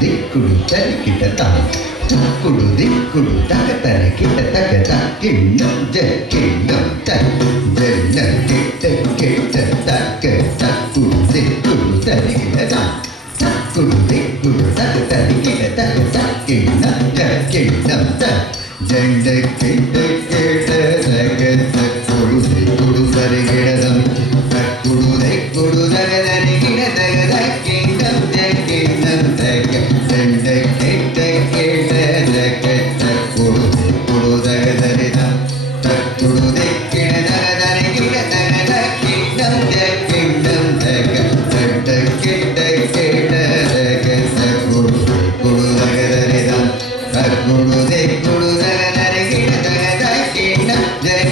దిక్కుడు తరికిట తాం దిక్కుడు తగ తరికిట తగ కిండం కిండం జన్నం కిట్ట కిట్ట తగ తక్కుడు దిక్కుడు తరికిట తాం దిక్కుడు తగ తరికిట తగ కిండం కిండం జండ కిట్ట కిట్ట తగ తక్కుడు దిక్కుడు తరికిడదం తక్కుడు దిక్కుడు తగ తరికిట తగ కిండం కిండం తగ జండ కిట్ట కిట్ట తగ తక్కుడు దిక్కుడు తగ తరిదం తక్కుడు దిక్కిడ తగ తరికిట తగ కిండం కిండం తగ జండ కిట్ట కిట్ట తగ తక్కుడు దిక్కుడు తగ తరిదం తక్కుడు దిక్కుడు తగ తరికిట తగ కిండం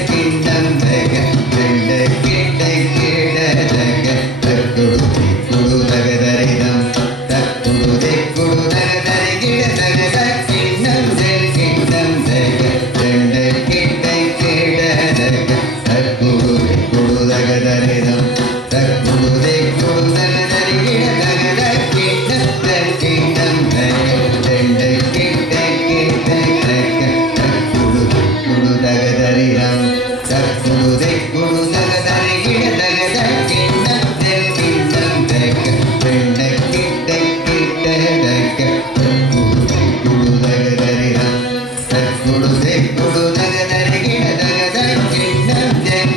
కిండం తగ జండ కిట్ట కిట్ట తగ తక్కుడు దిక్కుడు తగ తరిదం తక్కుడు దిక్కుడు తగ తరికిట తగ కిండం కిండం తగ జండ కిట్ట కిట్ట తగ తక్కుడు దిక్కుడు తగ తరిదం తక్కుడు దిక్కుడు తగ తరికిట తగ కిండం కిండం తగ జండ కిట్ట కిట్ట తగ తక్కుడు దిక్కుడు తగ తరిదం తక్కుడు దిక్కుడు తగ తరికిట తగ కిండం కిండం తగ జండ కిట్ట కిట్ట తగ తక్కుడు దిక్కుడు తగ తరిదం తక్కుడు దిక్కుడు తగ తరికిట తగ కిండం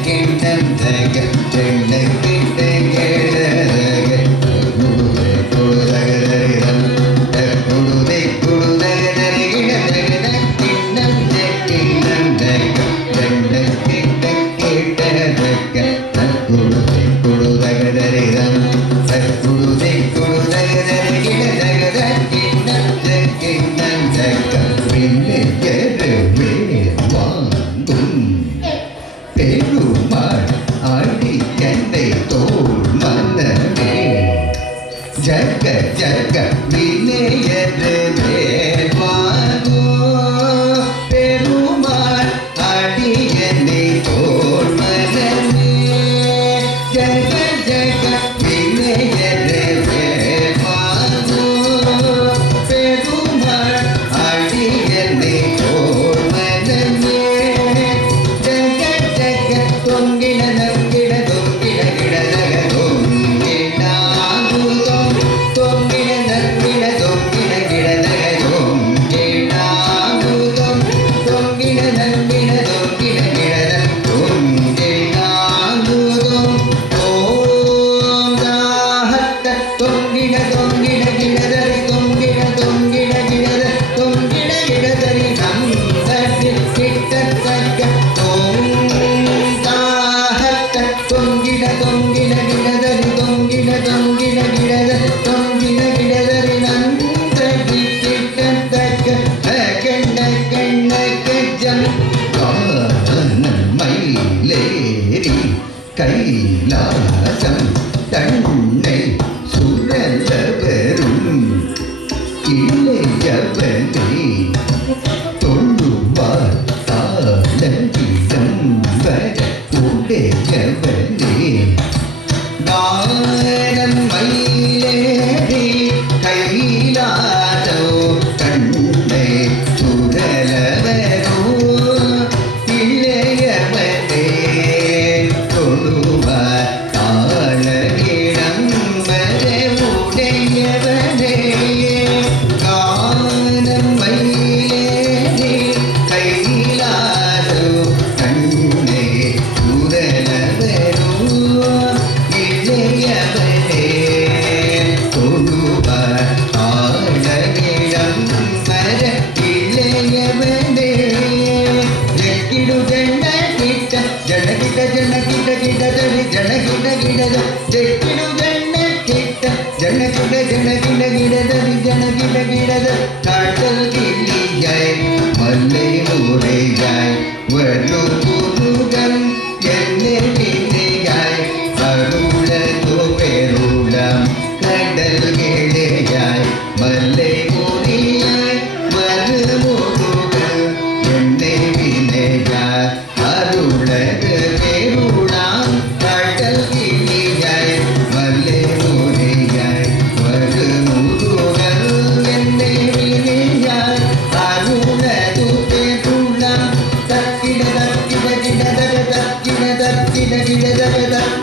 కిండం తగ జండ కిట్ట కిట్ట తగ తక్కుడు దిక్కుడు తగ తరిదం తక్కుడు దిక్కుడు తగ తరికిట తగ కిండం కిండం తగ జండ కిట్ట కిట్ట తగ తక్కుడు దిక్కుడు తగ తరిదం తక్కుడు దిక్కుడు తగ తరికిట తగ కిండం కిండం తగ விண்ணையரு வாங்கும் பெருமாள் ஆடி என்னை தோல் மன்னனே ஜக ஜக விண்ணையரு வாங்கும் பெருமாள் ஆடி என்னை தோல் மன்னனே ஜக ஜக விண்ணையரு வாங்கும் பெருமாள் ஆடி என்னை தோல் மன்னனே ஜக ஜக தொங்கிட நங்கிட தொங்கிட கிடதக தொங்கிடாங்குதோம் தொங்கிட நங்கிட தொங்கிட கிடதக தொங்கிடாங்குதோம் தொங்கிட நங்கிட தொங்கிட கிடத தொங்கிடாங்குதோம் ஓம் தாஹத்த தொங்கிட தொங்கிட கிடதரி தொங்கிட தொங்கிட கிடத தொங்கிட கிடதரி நந்தரி கிட்ட தக்க ஓம் தாஹத்த தொங்கிட தொங்கிட கிடதரி தொங்கிட தொங்கிட கிடத தொங்கிட கிடதரி நந்தரி கிட்ட தக்க கண்ட கண்ட கஜம் மயிலேறி கைலாசம் தன்னை சுழலவரும் இளையவனே தொழுவார் தாளகிடம் வர உடையவனே கானம் மயிலேறி கைலாசோ கண்ணை சுழலவரோ இளையவனே தொழுவார் தாளகிடம் வர உடையவனே கானம் மயிலேறி கைலாசோ கண்ணை சுழலவரோ இளையவனே தொழுவார் தாளகிடம் வர இளையவனே ஜக்கிடு ஜண்ட கிட்ட ஜனகிட ஜனகிட கிடதரி ஜனகிட கிடத ஜக்கிடு ஜண்ட கிட்ட ஜனகிட ஜனகிட கிடதரி ஜனகிட கிடத காட்டல் கிளியாய் மல்லை முறையாய் வரு புருகன் என்னை வினையாய் அருளதோ பெருளம் கடல் கிளையாய் மல்லை முறையாய் வரு முருகன் என்னை வினையாய் அருளது பெருளாம் கடல் கிளியாய் மல்லை முறையாய் வரு முருகன்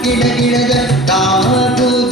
ಗಿಡ ಗಿಡದ ತಾಪುದ